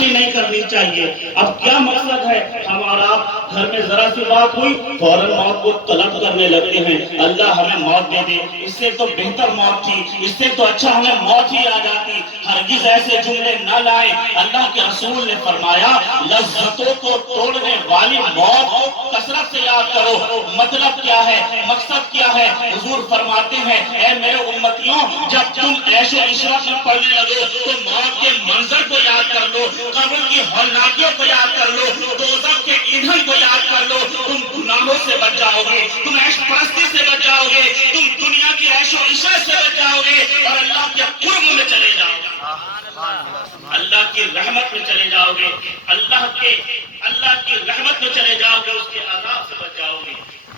ناشکری نہیں کرنی چاہیے۔ اب کیا مقصد ہے ہمارا؟ گھر میں ذرا سی بات ہوئی فوراً موت کو طلب کرنے لگتے ہیں، اللہ ہمیں موت دے دے، اس سے تو بہتر موت تھی، اس سے تو اچھا ہمیں موت ہی آ جاتی۔ ہرگز ایسے جملے نہ لائیں۔ اللہ کے رسول نے فرمایا لذتوں کو توڑنے والی موت کو کثرت سے یاد کرو۔ مطلب کیا ہے؟ مقصد کیا ہے؟ حضور فرماتے ہیں اے میرے امتیوں، جب تم عیش و عشرت میں پڑھنے لگو تو موت کے منظر کو یاد کر لو، قبر کی ہولناکیوں کو یاد کر لو، دوزخ کے ایندھن کو یاد کر لو۔ تم گناہوں سے بچ جاؤ گے، تم عیش پرستی سے بچ جاؤ گے، تم دنیا کی عیش و عشرت سے بچ جاؤ گے اور اللہ کے قرب میں چلے جاؤ گے، اللہ کی رحمت میں چلے جاؤ گے، اللہ کی رحمت میں چلے جاؤ گے، اس کے عذاب سے بچ جاؤ گے۔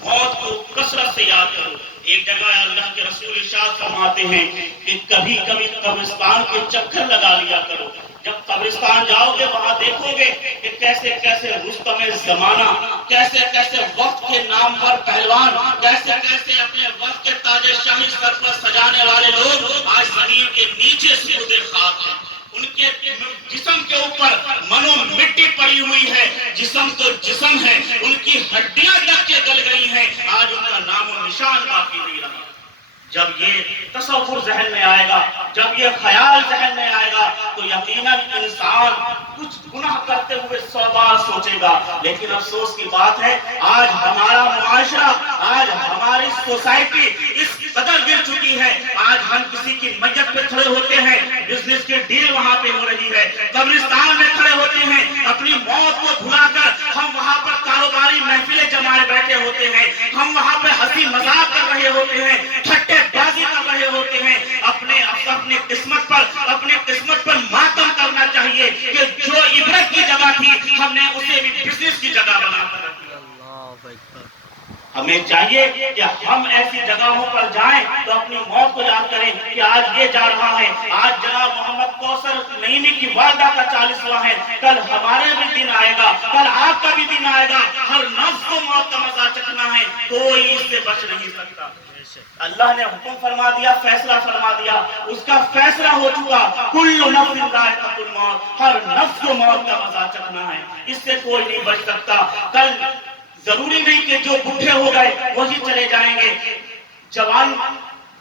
موت کو کثرت سے یاد کرو۔ ایک جگہ اللہ کے رسول ارشاد فرماتے ہیں کہ کبھی کبھی قبرستان کے چکر لگا لیا کرو۔ جب قبرستان جاؤ گے وہاں دیکھو گے کہ کیسے کیسے رستم زمانہ، کیسے کیسے وقت کے نام پر پہلوان، کیسے کیسے اپنے وقت کے تاج شاہی سر پر سجانے والے لوگ آج زمین کے نیچے سپرد خاک ہیں۔ ان کے جسم کے اوپر منو مٹی پڑی ہوئی ہے، جسم تو جسم ہے، ان کی ہڈیاں تک کے گل گئی ہیں، آج ان کا نام و نشان باقی نہیں رہا۔ جب یہ تصور ذہن میں آئے گا، جب یہ خیال ذہن میں آئے گا تو یقیناً انسان کچھ گناہ کرتے ہوئے 100 بار سوچے گا۔ لیکن افسوس کی بات ہے آج ہمارا معاشرہ، آج ہماری سوسائٹی اس قدر گر چکی ہے، آج ہم کسی کی میت پہ کھڑے ہوتے ہیں، بزنس کی ڈیل وہاں پہ ہو رہی ہے، قبرستان میں کھڑے ہوتے ہیں، اپنی موت کو بھلا کر ہم وہاں پر کاروباری محفلیں جمائے بیٹھے ہوتے ہیں، ہم وہاں پہ ہنسی مذاق کر رہے ہوتے ہیں، ٹھٹے بازی کر رہے ہوتے ہیں۔ اپنی قسمت پر ماتم کرنا چاہیے کہ جو عبرت کی جگہ تھی ہم نے اسے بھی بزنس کی جگہ بنا کر رکھ دیا۔ ہمیں چاہیے کہ ہم ایسی جگہوں پر جائیں تو اپنی موت کو یاد کریں کہ آج یہ جا رہا ہے، آج جناب محمد کوثر نعیمی کی والدہ کا 40واں ہے، کل ہمارے بھی دن آئے گا، کل آپ کا بھی دن آئے گا، ہر نفس کو موت کا مزہ چکھنا ہے، کوئی اس سے بچ نہیں سکتا۔ اللہ نے حکم فرما دیا، فیصلہ فرما دیا، اس کا فیصلہ ہو چکا، کل نفس ذائقۃ الموت، ہر نفس کو موت کا مزہ چکھنا ہے، اس سے کوئی نہیں بچ سکتا۔ کل ضروری نہیں کہ جو بوڑھے ہو گئے وہی چلے جائیں گے، جوان،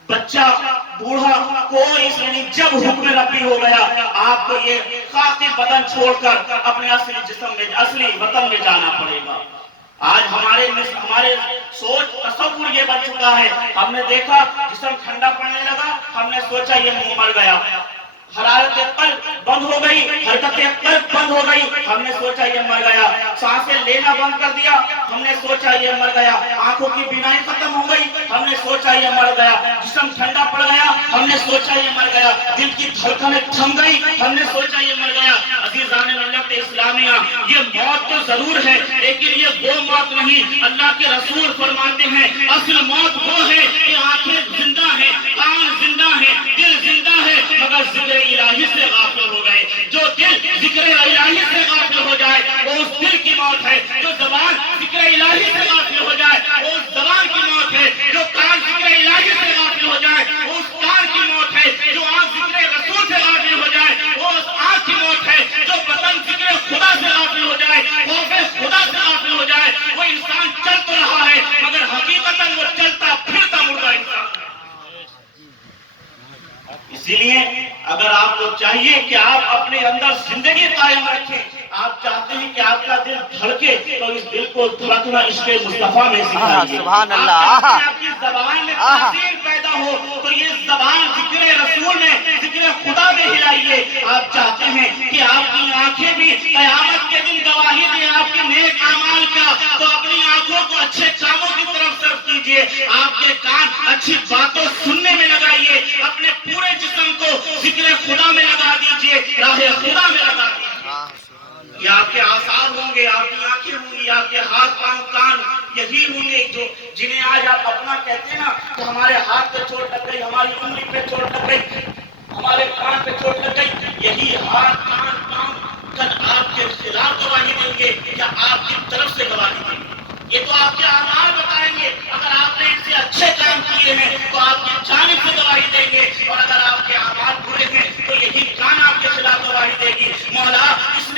بچہ، بوڑھا، کوئی اس نہیں، جب حکم ربی ہو گیا آپ کو یہ خاکی بدن چھوڑ کر اپنے اصلی جسم میں، اصلی وطن میں جانا پڑے گا۔ آج ہمارے سوچ تصور یہ بن چکا ہے، ہم نے دیکھا جسم ٹھنڈا پڑنے لگا، ہم نے سوچا یہ مر گیا، حرارت قلب بند ہو گئی، حرکت قلب بند ہو گئی، ہم نے سوچا یہ مر گیا، سانسیں لینا بند کر دیا، ہم نے سوچا یہ مر گیا، آنکھوں کی بینائی ختم ہو گئی، ہم نے سوچا یہ مر گیا، جسم ٹھنڈا پڑ گیا، ہم نے سوچا یہ مر گیا، دل کی دھڑکنیں تھم گئی، ہم نے سوچا یہ مر گیا۔ عزیزان ملت اسلامیہ، یہ موت تو ضرور ہے لیکن یہ وہ موت نہیں۔ اللہ کے رسول فرماتے ہیں اصل موت وہ ہے کہ آنکھیں زندہ ہیں، کان زندہ ہیں، دل زندہ ہے، مگر ذکر الہی سے غافل ہو گئے۔ جو دل ذکر الہی سے غافل ہو جائے وہ اس دل کی موت ہے، جو زبان ذکر الہی سے غافل ہو جائے وہ اس زبان کی موت ہے، جو کان ذکر الہی سے غافل ہو جائے وہ اس کان کی موت ہے، جو آنکھ ذکر رسول سے غافل ہو جائے وہ اس آنکھ کی موت ہے، جو بدن ذکر خدا سے غافل ہو جائے، خوف خدا سے غافل ہو جائے، وہ انسان چل تو رہا ہے مگر حقیقتاً وہ چلتا پھرتا مردہ انسان ہے۔ اسی لیے اگر آپ کو چاہیے کہ آپ اپنے اندر زندگی قائم رکھیں، آپ چاہتے ہیں کہ آپ کا دل دھڑکے تو اس دل کو دھڑکنا عشق مصطفیٰ میں سکھائیے۔ سبحان اللہ۔ آپ کی زبان میں تاثیر پیدا ہو تو یہ زبان ذکر رسول میں، ذکر خدا میں ہلائیے۔ آپ چاہتے ہیں کہ آپ کی آنکھیں بھی قیامت کے دن گواہی دیں آپ کے نیک اعمال کا، تو اپنی آنکھوں کو اچھے کاموں کی طرف صرف کیجیے، آپ کے کان اچھی باتوں سننے میں لگائیے، اپنے پورے جسم کو ذکر خدا میں لگا دیجیے، راہ خدا میں لگا دیجیے۔ یہ آپ کے آثار ہوں گے، آپ کی آنکھیں ہوں گی، آپ کے ہاتھ پاؤں کان یہی ہوں گے جو جنہیں آج آپ اپنا کہتے ہیں نا کہ ہمارے ہاتھ پہ چوٹ لگ گئی، ہماری انگلی پہ چوٹ لگ گئی، ہمارے کان پہ چوٹ لگ گئی، یہی ہاتھ کان پاؤں کل آپ کے خلاف گواہی دیں گے یا آپ کی طرف سے گواہی دیں گے۔ یہ تو آپ کے اعمال بتائیں گے، اگر آپ نے ان سے اچھے کام کیے ہیں تو آپ کی جانب سے گواہی دیں گے، اور اگر آپ کے اعمال برے ہیں تو یہی کان آپ کے خلاف گواہی دے گی۔ مولا اس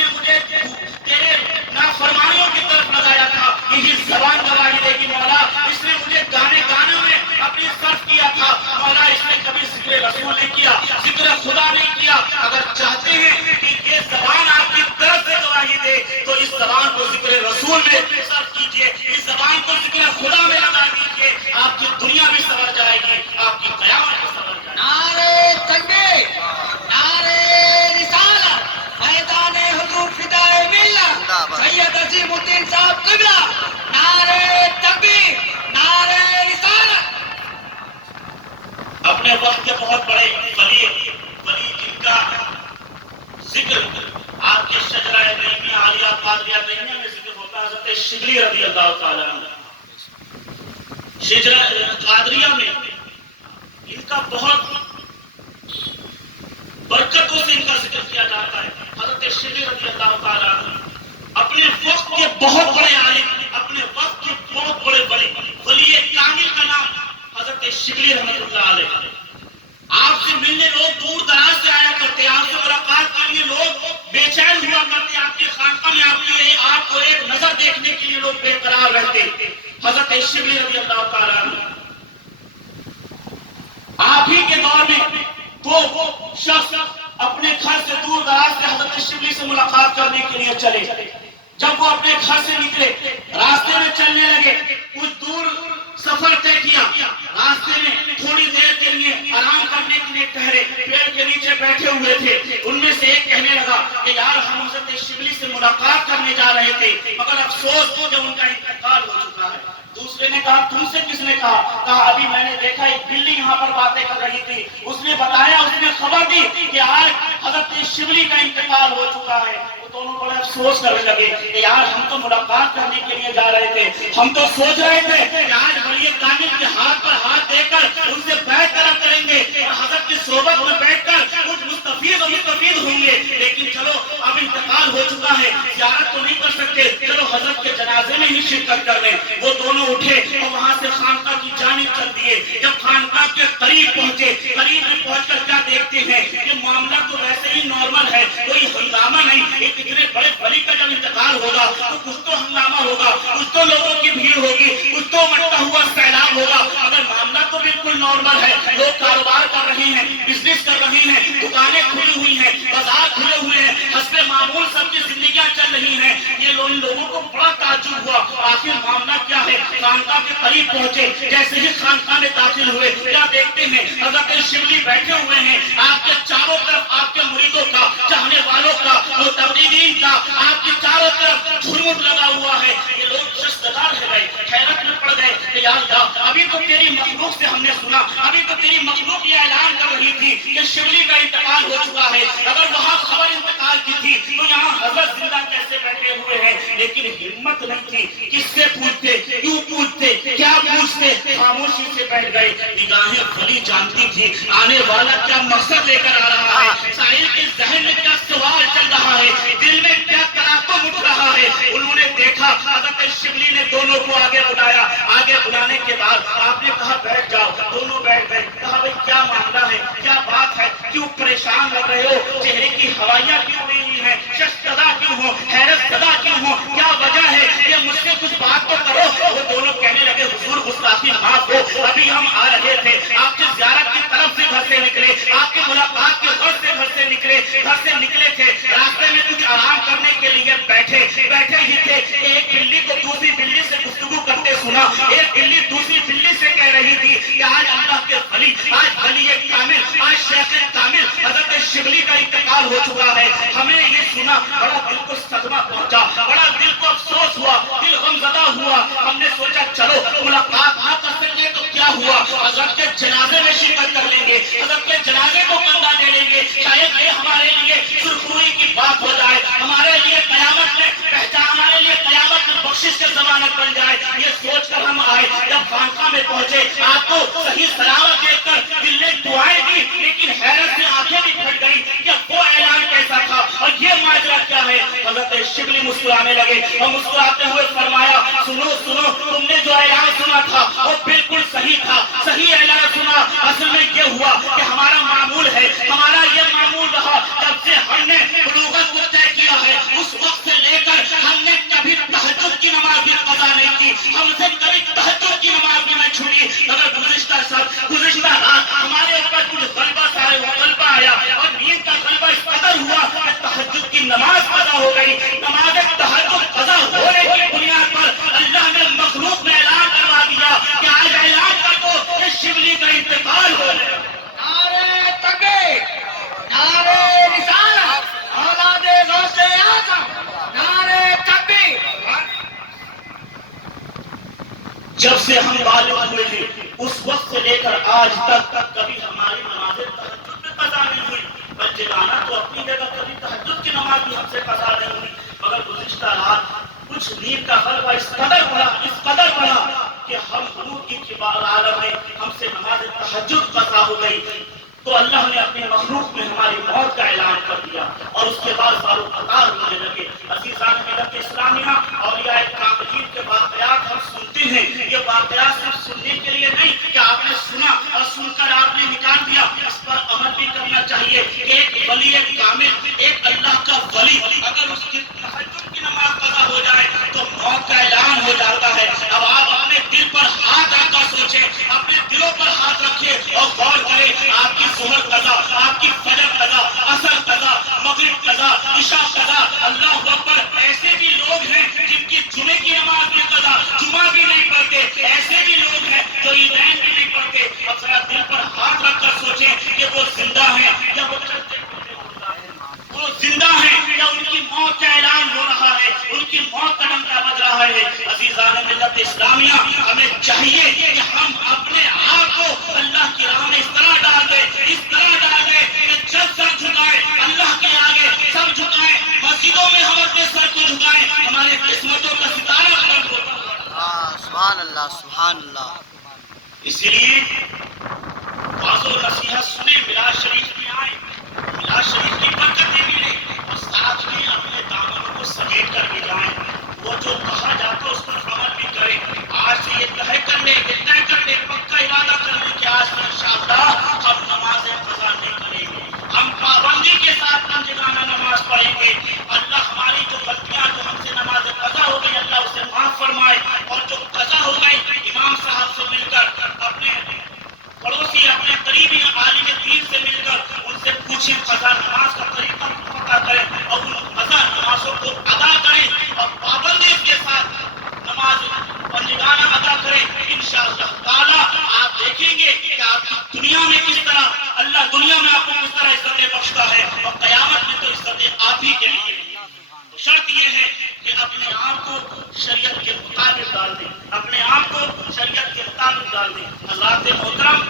اپنے وقت کے بہت بڑے ولی جن کا ذکر آپ کے شجرہ نعیمیہ عالیہ قادریہ نعیمیہ میں ذکر ہوتا ہے، حضرت شبلی رضی اللہ تعالیٰ عنہ۔ شجرہ قادریہ میں ان کا بہت برکتوں سے ان کا ذکر کیا جاتا ہے۔ حضرت شبلی رضی اللہ تعالیٰ عنہ اپنے وقت کے بہت بڑے عالم، اپنے وقت کے بہت بڑے ولی کامل کا نام حضرت شبلی رحمۃ اللہ علیہ۔ آپ سے ملنے لوگ دور دراز سے آیا کرتے، آپ سے ملاقات کے لیے لوگ بے چین ہوا کرتے، آپ کے خانقاہ میں آپ کو ایک نظر دیکھنے کے لیے لوگ بے قرار رہتے۔ حضرت شبلی رضی اللہ تعالیٰ عنہ آپ ہی کے دور میں دو شخص اپنے گھر سے دور دراز سے حضرت شبلی سے ملاقات کرنے کے لیے چلے۔ جب وہ اپنے گھر سے نکلے، راستے میں چلنے لگے، کچھ دور سفر طے کیا، راستے میں تھوڑی دیر کے لیے آرام کرنے کے لیے ٹھہرے، پیڑ کے نیچے بیٹھے ہوئے تھے۔ ان میں سے ایک کہنے لگا کہ یار ہم حضرت شبلی سے ملاقات کرنے جا رہے تھے، مگر افسوس تو جب ان کا انتقال ہو چکا ہے۔ دوسرے نے کہا تم سے کس نے کہا؟ کہا ابھی میں نے دیکھا ایک بلی یہاں پر باتیں کر رہی تھی، اس نے بتایا، اس نے خبر دی کہ آج حضرت شبلی کا انتقال ہو چکا ہے۔ وہ دونوں بڑے افسوس کرنے لگے کہ یار ہم تو ملاقات کرنے کے لیے جا رہے تھے، ہم تو سوچ رہے تھے کہ آج ولی کامل کے ہاتھ پر ہاتھ دے کر ان سے بیعت طلب کریں گے اور حضرت کی صحبت میں بیٹھ کر کچھ مستفید ہوں گے، لیکن چلو اب انتقال ہو چکا ہے، زیارت تو نہیں کر سکتے، چلو حضرت کے جنازے میں ہی شرکت کر لیں۔ وہ دونوں اٹھے اور وہاں سے خانقاہ کی جانب چل دیے۔ جب خانقاہ کے قریب پہنچے، قریب میں پہنچ کر کیا دیکھتے ہیں کہ معاملہ تو ویسے ہی نارمل ہے، کوئی ہنگامہ نہیں۔ ایک اتنے بڑے ولی کا جب انتقال ہوگا تو کچھ تو ہنگامہ ہوگا، کچھ تو لوگوں کی بھیڑ ہوگی، کچھ تو مٹتا ہوا سیلاب ہوگا، مگر معاملہ تو بالکل نارمل ہے۔ لوگ کاروبار کر رہے ہیں، بزنس کر رہے ہیں، دکانیں کھلی ہوئی ہیں، بازار کھلے ہوئے ہیں، حسب معمول سب کی زندگیاں چل رہی ہیں۔ یہ ان لوگوں کو بڑا تعجب ہوا، آخر معاملہ کیا ہے؟ خانقاہ کے قریب پہنچے، جیسے ہی خانقاہ میں داخل ہوئے کیا دیکھتے ہیں حضرت شبلی بیٹھے ہوئے ہیں۔ آپ کے چاروں طرف آپ کے مریدوں کا، چاہنے والوں کا، متقین کا آپ کے چاروں طرف جھرمٹ لگا ہوا ہے۔ یہ لوگ ششدار رہ گئے، حیرت میں پڑ گئے کہ یا اللہ ابھی تو تیری مخلوق سے ہم نے سنا، ابھی تو تیری مخلوق یہ اعلان کر رہی تھی کہ شبلی کا انتقال ہو چکا ہے، اگر وہاں خبر انتقال کی تھی تو یہاں حضرت زندہ کیسے بیٹھے ہوئے ہیں؟ لیکن ہمت نہیں تھی، کس سے پوچھتے، کیوں پوچھتے، کیا پوچھتے، خاموشی سے بیٹھ گئے۔ نگاہیں ولی جانتی تھی آنے والا کیا مقصد لے کر آ رہا ہے، سائل کے ذہن میں کیا سوال چل رہا ہے، دل میں کیا تراکم اٹھ رہا ہے۔ انہوں نے دیکھا حضرت شبلی نے دونوں کو آگے بلایا، آگے بلانے کے بعد آپ نے کہا بیٹھ جاؤ، دونوں بیٹھ گئے۔ کہا بھائی کیا معاملہ ہے، کیا بات ہے، کیوں پریشان لگ رہے ہو، چہرے کی ہوائیاں کیوں نہیں ہوئی ہیں، ششدر کیوں ہو، حیرت زدہ کیوں ہو، کیا وجہ ہے، یہ مجھ سے کچھ بات تو کرو۔ وہ دونوں کہنے لگے حضور گستاخی معاف ہو، ابھی ہم آ رہے تھے آپ کی زیارت کی طرف سے، گھر سے نکلے، آپ کی ملاقات کے گھر سے نکلے تھے، راستے میں کچھ آرام کرنے کے لیے بیٹھے ہی تھے، ایک بلی کو دوسری بلی سے گفتگو کرتے سنا۔ ایک بلی دوسری بلی سے کہہ رہی تھی کہ آج اللہ کے ولی، آج ولی کامل، آج شیخ کامل حضرت شبلی کا انتقال ہو چکا ہے۔ ہمیں یہ سنا بڑا دل کو صدمہ پہنچا، بڑا دل کو افسوس ہوا، دل غمزدہ ہوا۔ ہم نے سوچا چلو ملاقات نہ کر سکے تو کیا ہوا، حضرت کے جنازے میں شرکت کر لیں گے، حضرت کے جنازے کو کندھا دے لیں گے، شاید یہ ہمارے لیے سرخروئی کی بات ہو جائے، ہمارے لیے قیامت میں پہچان، ہمارے لیے قیامت میں بخشش کا ضمانت بن جائے۔ یہ سوچ کر ہم آئے، جب خانقاہ میں پہنچے آپ کو صحیح سلامت دیکھ کر دل نے دعائیں دی، لیکن حیرت سے آنکھیں بھی پھٹ گئی کہ وہ اعلان کیسا تھا اور یہ ماجرا کیا ہے۔ حضرت شبلی مسکرانے لگے اور مسکراتے ہوئے فرمایا سنو سنو، تم نے جو اعلان سنا تھا وہ بالکل صحیح تھا، صحیح اعلان سنا۔ اصل میں یہ ہوا کہ ہمارا معمول ہے، ہمارا یہ معمول رہا جب سے ہم نے بلوغت کو طے کیا ہے، اس وقت سے لے کر ہم نے کبھی تہجد کی نماز بھی قضا نہیں کی، ہم سے کبھی تہجد کی نماز بھی نہیں چھوڑی، مگر گزشتہ رات ہمارے اوپر کچھ غلبہ آیا اور نیند کا غلبہ اس قدر ہوا کہ تہجد کی نماز قضا ہو گئی۔ نماز تہجد قضا ہونے کی بنیاد پر اللہ نے مخلوق میں اعلان کروا دیا کہ آج اعلان کر دو کہ شبلی کا انتقال ہو گیا۔ نعرہ تکبیر، نعرہ رسالت، اولاد غوث اعظم، نعرہ تکبیر۔ جب سے ہم بالغ ہوئے ہیں اس وقت سے لے کر آج تک کبھی ہمارے اس نیند کا غلبہ اس قدر بڑھا کہ ہم حضور کی عالم میں ہم سے نماز تہجد قضا ہو گئی، تو اللہ نے اپنی مخلوق میں ہماری موت کا اعلان کر دیا اور اس کے بعد سارو قطار ہونے لگے۔ عزیزان ملت اسلامیہ، اولیاء کاملین کے واقعات ہم سنتے ہیں، یہ واقعات صرف سننے کے لیے نہیں کہ آپ نے سنا اور سن کر آپ نے نکال دیا، اس پر عمل بھی کرنا چاہیے۔ ایک ولی کامل، ایک اللہ کا ولی اگر اس کی تہجد کی نماز قضا ہو جائے تو موت کا اعلان ہو جاتا ہے۔ اب آپ اپنے دل پر ہاتھ رکھ کر سوچیں، اپنے دلوں پر ہاتھ رکھیں اور غور کریں، آپ کی ظہر قضا، آپ کی فجر قضا، عصر قضا، مغرب قضا، عشاء قضا، اللہ اکبر۔ ایسے بھی لوگ ہیں جن کی جمعے کی نماز بھی قضا، جمعہ بھی نہیں پڑھتے، ایسے بھی لوگ ہیں جو عیدین بھی نہیں پڑھتے۔ اب ذرا دل پر ہاتھ رکھ کر سوچیں کہ وہ زندہ ہیں یا وہ چلتے وہ زندہ ہیں یا ان کی موت کا اعلان ہو رہا ہے، ان کی موت کا ڈنکا بج رہا ہے۔ عزیزان ملت اسلامیہ، ہمیں چاہیے کہ ہم اپنے آپ کو اللہ کی راہ میں اس طرح ڈال دیں کہ جب سر جھکائیں اللہ کے آگے سب جھکائیں، مسجدوں میں ہم اپنے سر کو جھکائیں، ہمارے قسمتوں کا ستارہ بلند ہوتا۔ سبحان اللہ، سبحان اللہ۔ اسی لیے واعظ و نصیحت سنیں، میراث شریف میں آئیں، میراث شریف کی برکتیں ملیں اور ساتھ میں اپنے دامنوں کو سمیٹ کر بھی جائیں۔ وہ جو کہا جاتا اس پر عمل بھی کریں۔ آج سے یہ طے کر لیں، پکا ارادہ کر لیں کہ آج سے انشاءاللہ ہم نماز قضا نہیں کریں گے، ہم پابندی کے ساتھ پنجگانہ نماز پڑھیں گے۔ اللہ ہماری جو غلطیاں جو ہم سے نماز قضا ہو گئی اللہ اسے معاف فرمائے، اور جو قضا ہو گئی امام صاحب سے مل کر، اپنے پڑوسی اپنے قریبی عالم دین سے مل کر ان سے پوچھیں، قضا نماز کا طریقہ پتہ کریں اور ان قضا نمازوں کو ادا کریں اور پابندی کے ساتھ نماز پنجگانہ ادا کریں۔ انشاءاللہ تعالیٰ آپ دیکھیں گے کہ آپ کی دنیا میں کس طرح اللہ دنیا میں آپ کو کس طرح عزتیں بخشتا ہے، اور قیامت میں تو عزتیں آپ ہی کے لیے۔ شرط یہ ہے کہ اپنے آپ کو شریعت کے مطابق ڈال دیں، اپنے آپ کو شریعت کے مطابق ڈال دیں۔ حضرات محترم،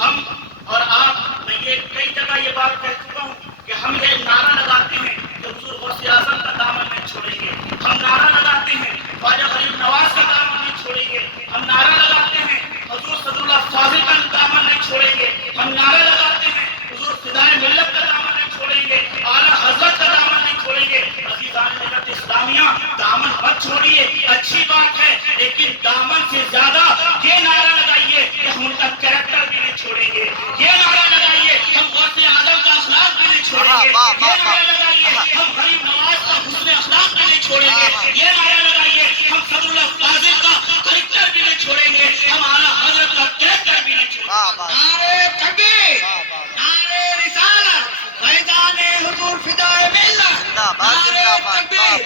ہم اور آپ، میں یہ کئی جگہ یہ بات کہہ چکا ہوں کہ ہم یہ نعرہ لگاتے ہیں کہ حضور غوث اعظم کا دامن نہیں چھوڑیں گے، ہم نعرہ لگاتے ہیں خواجہ غریب نواز کا دامن نہیں چھوڑیں گے، ہم نعرہ لگاتے ہیں حضور صدر اللہ فاضل کا دامن نہیں چھوڑیں گے، ہم نعرہ لگاتے ہیں حضور فدائے ملت کا دامن نہیں چھوڑیں گے، اعلیٰ حضرت کا دامن نہیں چھوڑیں گے۔ عزیزان ملت اسلامیہ، دامن مت چھوڑیے، اچھی بات ہے، لیکن دامن سے زیادہ یہ نعرہ لگائیے کہ ہم ان کا کریکٹر بھی نہیں چھوڑیں گے، یہ نعرہ لگائیے ہم غوث اعظم کا اخلاق بھی نہیں چھوڑیں گے، یہ نعرہ لگائیے ہم غریب نواز کا حسن اخلاق بھی نہیں چھوڑیں گے، یہ نعرہ لگائیے ہم صدر اللہ فاضل کا کریکٹر بھی نہیں چھوڑیں گے، ہم اعلیٰ حضرت کا کریکٹر بھی نہیں چھوڑیں گے۔ نعرے تکبیر، نعرے رسالت، فیضان حضور فدائے ملت، نعرے تکبیر۔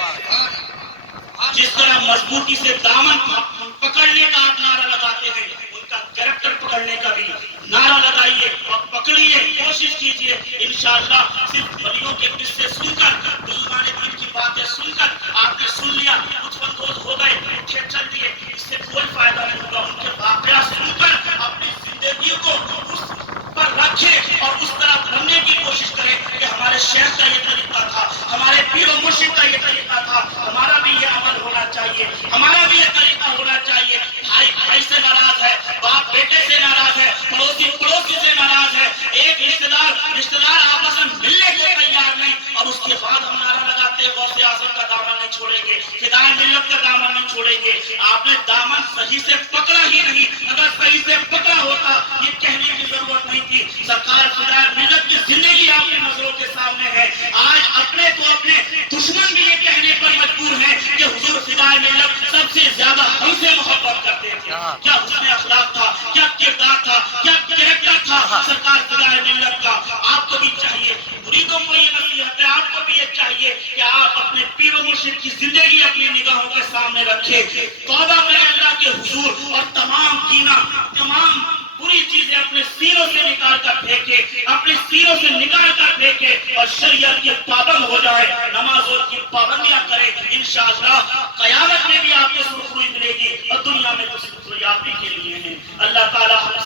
جس طرح مضبوطی سے دامن پکڑنے کا آپ نعرہ لگاتے ہیں، ان کا کریکٹر پکڑنے کا بھی نعرہ لگائیے اور پکڑیے، کوشش کیجیے۔ انشاءاللہ صرف ولیوں کے قصے سن کر، بزرگان دین کی باتیں سن کر آپ نے سن لیا، کچھ بندوز ہو گئے، اٹھے چل دیے، اس سے کوئی فائدہ نہیں ہوگا۔ ان کے واقعات سن کر اپنی زندگی کو اس پر رکھیں اور اس طرح بننے کی کوشش کریں کہ ہمارے شیخ کا یہ طریقہ تھا، ہمارے پیر و مرشد کا یہ طریقہ تھا، ہمارا بھی یہ عمل ہونا چاہیے، ہمارا بھی یہ طریقہ ہونا چاہیے۔ بھائی بھائی سے ناراض ہے، باپ بیٹے سے ناراض ہے، پڑوسی سے ناراض ہے، ایک رشتہ دار آپس میں ملنے کو تیار نہیں، اور اس کے بعد ہم نعرہ لگاتے ہیں غوث اعظم کا دامن نہیں چھوڑیں گے، فدائے ملت کا دامن نہیں چھوڑیں گے۔ آپ نے دامن صحیح سے پکڑا ہی نہیں، اگر صحیح سے پکڑا ہوتا یہ کہنے کی ضرورت نہیں تھی۔ سرکار فدائے ملت کی زندگی آپ کی نظروں کے سامنے ہے، آج اپنے تو اپنے دشمن بھی یہ کہنے پر مجبور ہیں کہ حضور فدائے ملت سب سے زیادہ ہم سے محبت کرتے تھے۔ کیا حسن اخلاق تھا، کیا کردار تھا، کیا کریکٹر تھا سرکار فدائے ملت کا۔ آپ کو بھی چاہیے، مریدوں کو یہ نصیحت ہے، آپ کو بھی یہ چاہیے کہ آپ اپنے پیر و مرشد کی زندگی اپنی نگاہوں کے سامنے رکھیں، توبہ کریں اللہ کے حضور، اور تمام کینہ، تمام بری چیزیں اپنے سینوں سے نکال کر پھینکے، اپنے سینوں سے نکال کر پھینکے اور شریعت کے پابند ہو جائے، نمازوں کی پابندیاں کرے۔ انشاءاللہ قیامت میں بھی آپ کو سرخروئی ملے گی اور دنیا میں تو سرخروئی آپ ہی کے لیے ہے۔ اللہ تعالیٰ ہم